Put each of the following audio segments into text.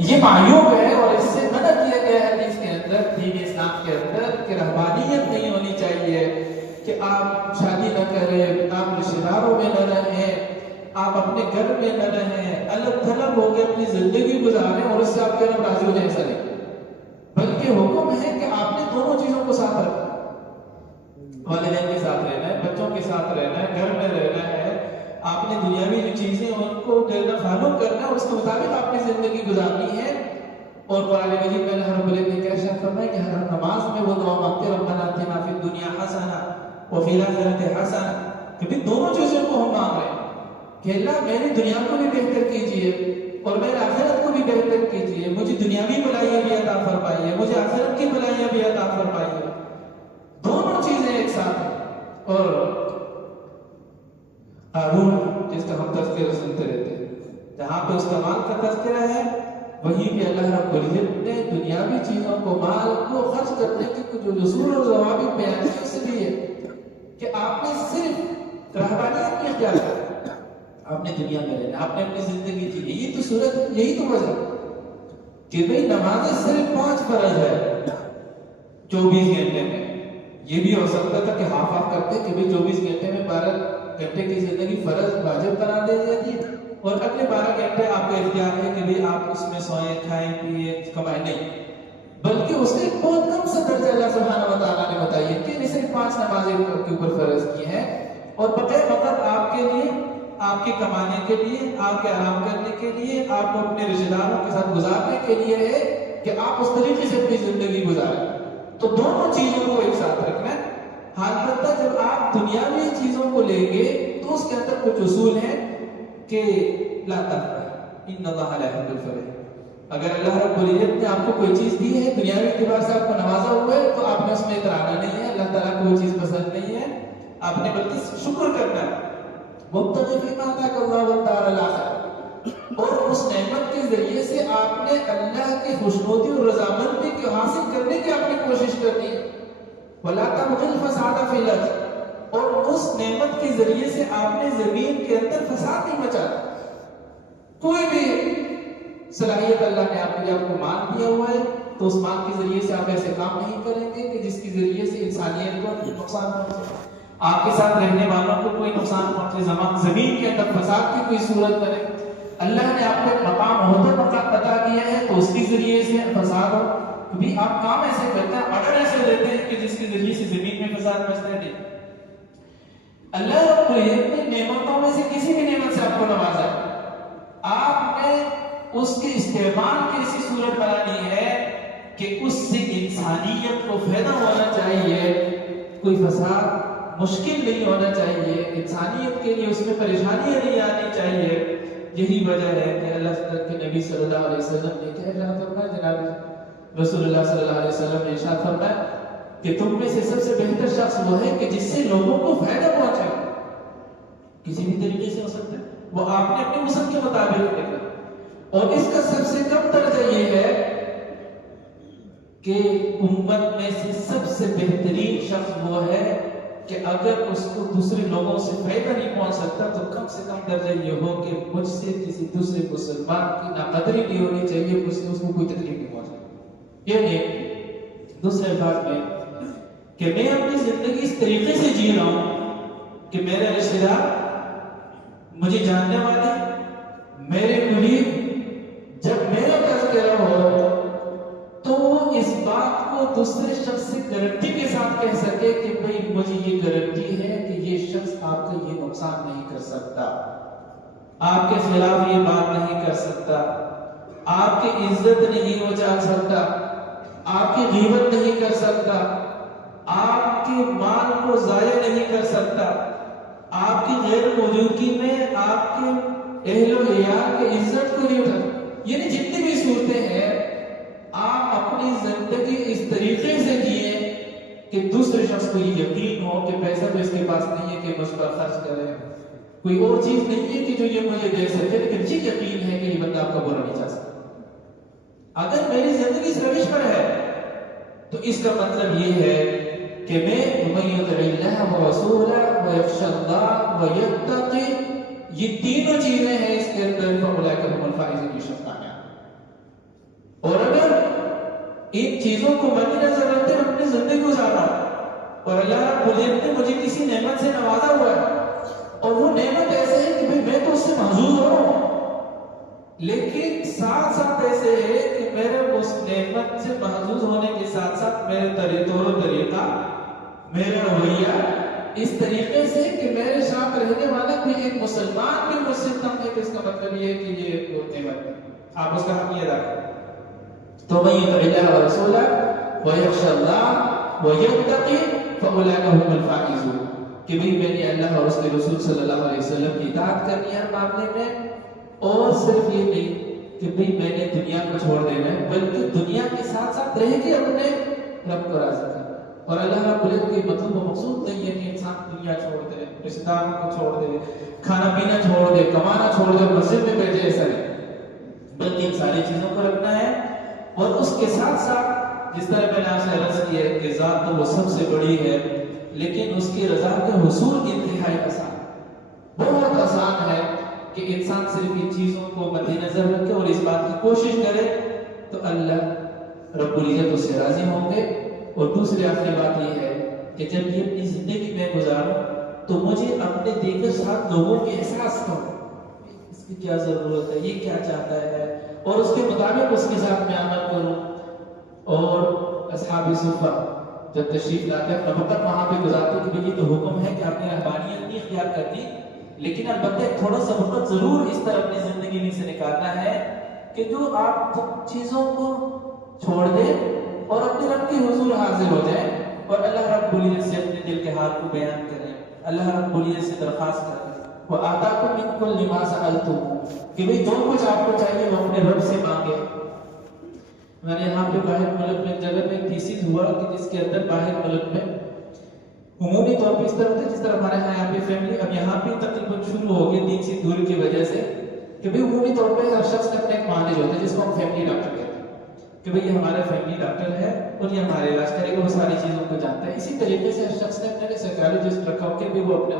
یہ معیوب ہے اور اس سے منع کیا گیا ہے حدیث کے اندر، دین اسلام کے اندر، کہ رہبانیت نہیں ہونی چاہیے، کہ آپ شادی نہ کریں، آپ رشتہ داروں میں نہ رہیں، آپ اپنے گھر میں نہ رہیں، الگ تھلگ ہو کے اپنی زندگی گزاریں اور اس سے آپ کے رب راضی ہو جائے، ایسا نہیں، بلکہ حکم ہے کہ آپ نے دونوں چیزوں کو ساتھ رکھنا، والدین کے ساتھ رہنا ہے، بچوں کے ساتھ رہنا ہے، گھر میں رہنا ہے، آپ نے دنیاوی جو چیزیں ان کو فالو کرنا ہے، اس کے مطابق آپ نے زندگی گزارنی ہے۔ اور قرآن مجید میں اللہ رب العزت نے کیا ارشاد فرمایا کہ ہر نماز میں وہ دعا مانگتے ربنا آتنا فی الدنیا حسنہ وفی الآخرۃ حسنہ، کہ بھی دونوں چیزوں کو ہم مانگ رہے ہیں کہ اللہ میری دنیا کو بھی بہتر کیجئے اور میرے آخرت کو بھی بہتر کیجئے، مجھے دنیاوی بھلائیاں بھی عطا فرمائیے، مجھے آخرت کی بھلائیاں بھی عطا فرمائیے، دونوں چیزیں ایک ساتھ ہیں۔ اور قارون جس کا ہم تذکرہ سنتے رہتے ہیں، جہاں پہ اس کا مال کا تذکرہ ہے، وہیں پہ اللہ رب العزت نے دنیاوی چیزوں کو، مال کو خرچ کرنے کی کچھ رسول اور ضوابط بیان کی، اس لیے کہ آپ نے صرف رہبانیت کی اختیار کرنا، آپ نے دنیا میں رہنا، آپ نے اپنی زندگی جی، یہی تو صورت، یہی تو وجہ کہ بھئی نمازیں صرف 5 فرض ہے 24 گھنٹے میں۔ یہ بھی ہو سکتا تھا کہ ہاف کرتے کہ بھئی 24 گھنٹے میں 12 گھنٹے کی زندگی فرض واجب قرار دے جاتی ہے اور اگلے 12 گھنٹے آپ کا اختیار ہے کہ بھئی آپ اس میں سوئیں، کھائیں، پیئیں، کمائیں، نہیں، بلکہ اس نے بہت کم سے درجہ اللہ سبحانہ و تعالیٰ نے بتائی ہے کہ صرف 5 نمازیں کے اوپر فرض کی ہیں، اور بقیہ فقط آپ کے لیے، آپ کے کمانے کے لیے، آپ کے آرام کرنے کے لیے، آپ کو اپنے رشتہ داروں کے ساتھ گزارنے کے لیے ہے کہ آپ اس طریقے سے اپنی زندگی گزاریں۔ تو دونوں چیزوں کو ایک ساتھ رکھنا ہے۔ البتہ جب آپ دنیاوی چیزوں کو لیں گے تو اس کے اندر کچھ اصول ہیں کہ لا تفرح ان اللہ لا يحب الفرح، اگر اللہ رب العزت نے آپ کو کوئی چیز دی ہے، دنیاوی اعتبار سے آپ کو نوازا ہوا ہے، تو آپ نے اس میں اترانا نہیں ہے، اللہ تعالیٰ کو وہ چیز پسند نہیں ہے، آپ نے بلکہ شکر کرنا ہے۔ مبتغی فیما آتاک اللہ والدار الآخرہ، اور اس نعمت کے ذریعے سے آپ نے اللہ کی خوشنودی اور رضامندی کو حاصل کرنے کی آپ نے کوشش کرنی ہے۔ وَلَا تَبْغِ الْفَسَادَ فِي الْأَرْضِ، اور اس نعمت کے ذریعے سے آپ نے زمین کے اندر فساد نہیں مچانا۔ کوئی بھی صلاحیت اللہ نے آپ کو مال دیا ہوا ہے تو اس مال کے ذریعے سے آپ ایسے کام نہیں کریں گے کہ جس کی ذریعے سے انسانیت کو نقصان پہنچے، آپ کے ساتھ رہنے والوں کو کوئی نقصان پہنچے، زمین کے اندر فساد کی کوئی صورت کرے۔ اللہ نے آپ کو ایک مقام محترم عطا کیا ہے تو اس کے ذریعے سے فساد ہو، بھی آپ کام ایسے کرتے ہیں، آرڈر ایسے دیتے ہیں کہ جس کے ذریعے سے زمین میں فساد مچتا ہے۔ اللہ رب العزت نے نعمتوں میں سے کسی بھی نعمت سے آپ کو نوازا ہے، آپ نے اس کے استعمال کی ایسی صورت بنانی ہے کہ اس سے انسانیت کو فائدہ ہونا چاہیے، کوئی فساد مشکل نہیں ہونا چاہیے، انسانیت کے لیے اس میں پریشانیاں نہیں آنی چاہیے۔ یہی وجہ ہے کہ اللہ کے نبی صلی اللہ علیہ وسلم نے کہا فرمایا، جناب رسول اللہ صلی اللہ علیہ وسلم نے ارشاد فرمایا کہ تم میں سے سب سے بہتر شخص وہ ہے کہ جس سے لوگوں کو فائدہ پہنچے، کسی بھی طریقے سے ہو سکتا ہے، وہ آپ نے اپنے وسعت کے مطابق دیکھا۔ اور اس کا سب سے کم درجہ یہ ہے کہ امت میں سے سب سے بہترین شخص وہ ہے کہ اگر اس کو دوسرے لوگوں سے فائدہ نہیں پہنچ سکتا تو کم سے کم درجہ یہ ہو کہ مجھ سے کسی دوسرے مسلمان کی ناقدری نہیں ہونی چاہیے، مجھ سے اس کو کوئی تکلیف نہیں پہنچے۔ یعنی دوسرے الفاظ میں کہ میں اپنی زندگی اس طریقے سے جی رہا ہوں کہ میرے رشتہ دار، مجھے جاننے والے، میرے قریب جب میرا تذکرہ ہو تو وہ اس بات کو دوسرے شخص سے گارنٹی کے ساتھ کہہ سکے کہ بھئی مجھے یہ گارنٹی ہے کہ یہ شخص آپ کا یہ نقصان نہیں کر سکتا، آپ کے خلاف یہ بات نہیں کر سکتا، آپ کی عزت نہیں اچھال سکتا، آپ کی غیبت نہیں کر سکتا، آپ کے مال کو ضائع نہیں کر سکتا، آپ کی غیر موجودگی میں آپ کے اہل و عیال کی عزت کو نہیں اٹھا۔ یعنی جتنی بھی صورتیں ہیں، آپ اپنی زندگی اس طریقے سے جیے کہ دوسرے شخص کو یہ یقین ہو کہ پیسہ تو اس کے پاس نہیں ہے کہ مجھ پر خرچ کرے، کوئی اور چیز نہیں ہے کہ جو یہ مجھے دے سکے، لیکن یہ یقین ہے کہ یہ بندہ آپ کا برا نہیں چاہ سکتا۔ اگر میری زندگی اس روش پر ہے تو اس کا مطلب یہ ہے کہ میں وَمَن يُطِعِ اللَّهَ وَرَسُولَهُ وَيَخْشَ اللَّهَ وَيَتَّقِ، یہ تینوں چیزیں ہیں اس کے اندر، فَأُولَٰئِکَ هُمُ الْفَائِزُونَ، یہ شخص کامیاب۔ ان چیزوں کو مد نظر رکھتے اپنی زندگی گزارا اور اللہ رب العزت نے مجھے کسی نعمت سے نوازا ہوا ہے اور وہ نعمت ایسے ہے کہ بھئی میں تو اس سے محظوظ ہو رہا ہوں، لیکن ساتھ ساتھ ایسے ہے کہ میرے اس نعمت سے محظوظ ہونے کے ساتھ ساتھ میرے طور و طریقہ، میرا رویہ اس طریقے سے کہ میرے ساتھ رہنے والا بھی ایک مسلمان بھی مجھ سے تنگ ہے، تو اس کا مطلب یہ ہے کہ یہ وہ نعمت ہے، آپ اس کا حق یہ ادا کریں۔ تو من یطع اللہ ورسولہ ویخشى اللہ ویتقی فاولئک هم الفائزون، کہ بھی میں نے اللہ اور اس کے رسول صلی اللہ علیہ وسلم کی اطاعت کرنی ہے ہر معاملے میں، اور صرف یہ نہیں کہ بھئی میں نے دنیا کو چھوڑ دینا ہے، بلکہ دنیا کے ساتھ ساتھ رہ کے اپنے رب کو راضی کرنا۔ اور اللہ رب العزت کی مطلب و مقصود نہیں ہے کہ انسان دنیا چھوڑ دے، رشتہ داروں کو چھوڑ دے، کھانا پینا چھوڑ دے، کمانا چھوڑ دے، مسجد میں بیٹھے، ایسا نہیں، بلکہ ان ساری چیزوں کو رکھنا ہے۔ اور اس کے ساتھ ساتھ جس طرح میں نے آپ سے عرض کیا ہے کہ ذات تو وہ سب سے بڑی ہے، لیکن اس کی رضا کا حصول انتہائی آسان، بہت آسان ہے کہ انسان صرف ان چیزوں کو مد نظر رکھے اور اس بات کی کوشش کرے تو اللہ رب العزت اس سے راضی ہوں گے۔ اور دوسری آخری بات یہ ہے کہ جب یہ اپنی زندگی میں گزاروں تو مجھے اپنے دیگر ساتھ لوگوں کے احساس کرو، اس کی کیا ضرورت ہے، یہ کیا چاہتا ہے، اور اس کے مطابق اس کے ساتھ میں عمل کروں۔ اور اصحاب صفہ جب تشریف لاتے ہیں اپنا وقت وہاں پہ گزارتے کہ یہ تو حکم ہے کہ آپ نے رہبانیت نہیں اختیار کرنی، لیکن البتہ تھوڑا سا وقت ضرور اس طرح اپنی زندگی میں سے نکالنا ہے کہ جو آپ چیزوں کو چھوڑ دیں اور اپنے رب کے حضور حاضر ہو جائیں اور اللہ رب العزت سے اپنے دل کے حال کو بیان کریں، اللہ رب العزت سے درخواست کریں وَآتَاكُم مِّن كُلِّ مَا سَأَلْتُمُوهُ، کہ بھئی جو کچھ آپ کو چاہیے وہ اپنے رب سے مانگے۔ میں نے یہاں پہ باہر ملک میں ایک جگہ پہ تھیسس ہوا کہ جس کے اندر باہر ملک میں عمومی طور پہ اس طرح ہوتا ہے جس طرح ہمارے یہاں پہ فیملی، اب یہاں پہ تقریباً شروع ہو گئی دین سے دور کی وجہ سے کہ بھئی عمومی طور پہ ہر شخص کا اپنا ایک مانج ہوتا ہے جس کو ہم فیملی ڈاکٹر کہتے ہیں کہ بھئی یہ ہمارا فیملی ڈاکٹر ہے اور یہ ہمارے علاج کرے گا، وہ ساری چیزوں کو جانتا ہے۔ اسی طریقے سے ہر شخص نے اپنے سائیکالوجسٹ رکھا ہو کہ بھی وہ اپنے،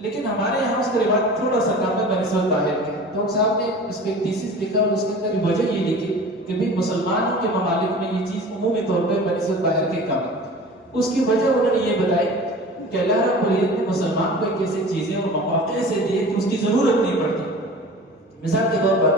لیکن ہمارے یہاں اس کا رواج تھوڑا سا کم ہے بنسبت باہر کے۔ تو صاحب نے اس پہ ایک تھیسس لکھا اور اس کے اندر وجہ یہ لکھی کہ بھی مسلمانوں کے ممالک میں یہ چیز عمومی طور پہ بنسبت باہر کے کم ہے۔ اس کی وجہ انہوں نے یہ بتائی کہ اللہ رب العزت نے مسلمان کو ایک ایسی چیزیں اور مواقع سے دیے کہ اس کی ضرورت نہیں پڑتی۔ مثال کے طور پر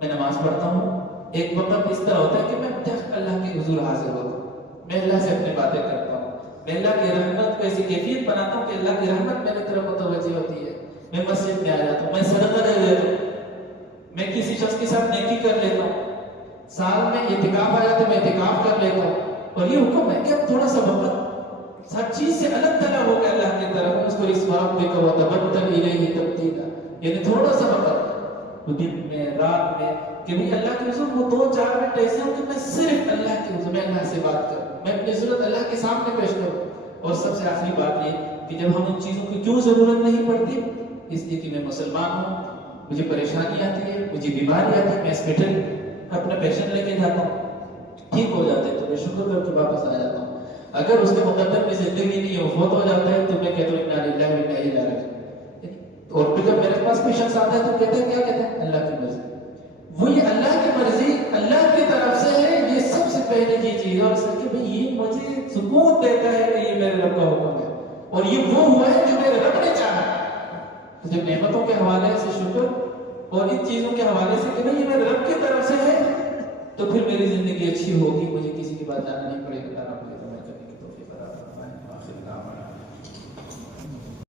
میں نماز پڑھتا ہوں، ایک وقت اس طرح ہوتا ہے کہ میں اللہ کے حضور حاضر ہوتا ہوں، میں اللہ سے اپنی باتیں کرتا ہوں، میں اللہ کی رحمت کو ایسی کیفیت بناتا ہوں کہ اللہ کی رحمت میرے طرف متوجہ ہوتی ہے، میں مسجد میں آ جاتا ہوں، میں صدقہ دے دیتا ہوں، میں کسی شخص کے ساتھ نیکی کر لیتا ہوں، سال میں اعتکاف آ جاتا ہے میں اعتکاف کر لیتا ہوں۔ اور یہ حکم ہے کہ اب تھوڑا سا وقت ہر چیز سے الگ طرح ہو کے اللہ کی طرف اس کو اس ربک وتبتل الیہ تبتیلا، یعنی تھوڑا سا وقت دن میں رات میں کہ بھی اللہ کے حضور وہ 2-4 منٹ ایسے ہوں کہ میں صرف اللہ کے حضور میں اللہ سے بات کروں، میں اپنی ضرورت اللہ کے سامنے پیش کروں۔ اور سب سے آخری بات یہ کہ جب ہم ان چیزوں کی کیوں ضرورت نہیں پڑتی، اس لیے کہ میں مسلمان ہوں، مجھے پریشانی آتی ہے، مجھے بیماری آتی ہے، میں ہاسپٹل اپنا پیشنٹ لے کے جاتا ہوں، ٹھیک ہو جاتے ہیں تو میں شکر کر کے واپس آ جاتا ہوں۔ اگر اس کے مقدر میں زندگی نہیں ہے، وہ فوت ہو جاتا ہے، تو میں کہتا ہوں انا للہ و انا الیہ راجعون۔ اور پھر جب میرے پاس کوئی شخص آتا ہے تو کہتے ہیں کیا کہتے ہیں؟ اللہ کی مرضی۔ وہ یہ اللہ کی مرضی اللہ کی طرف سے ہے، یہ سب سے پہلے یہ چیز ہے، اور اس کہ بھئی یہ مجھے سکون دیتا ہے کہ یہ میرے رب کا حکم ہے اور یہ وہ ہوا ہے جو میرے رب نے چاہا۔ تو جب نعمتوں کے حوالے سے شکر اور ان چیزوں کے حوالے سے کہ بھئی یہ میرے رب کی طرف سے ہے، تو پھر میری زندگی اچھی ہوگی، مجھے کسی کی بات جاننا نہیں پڑے گی۔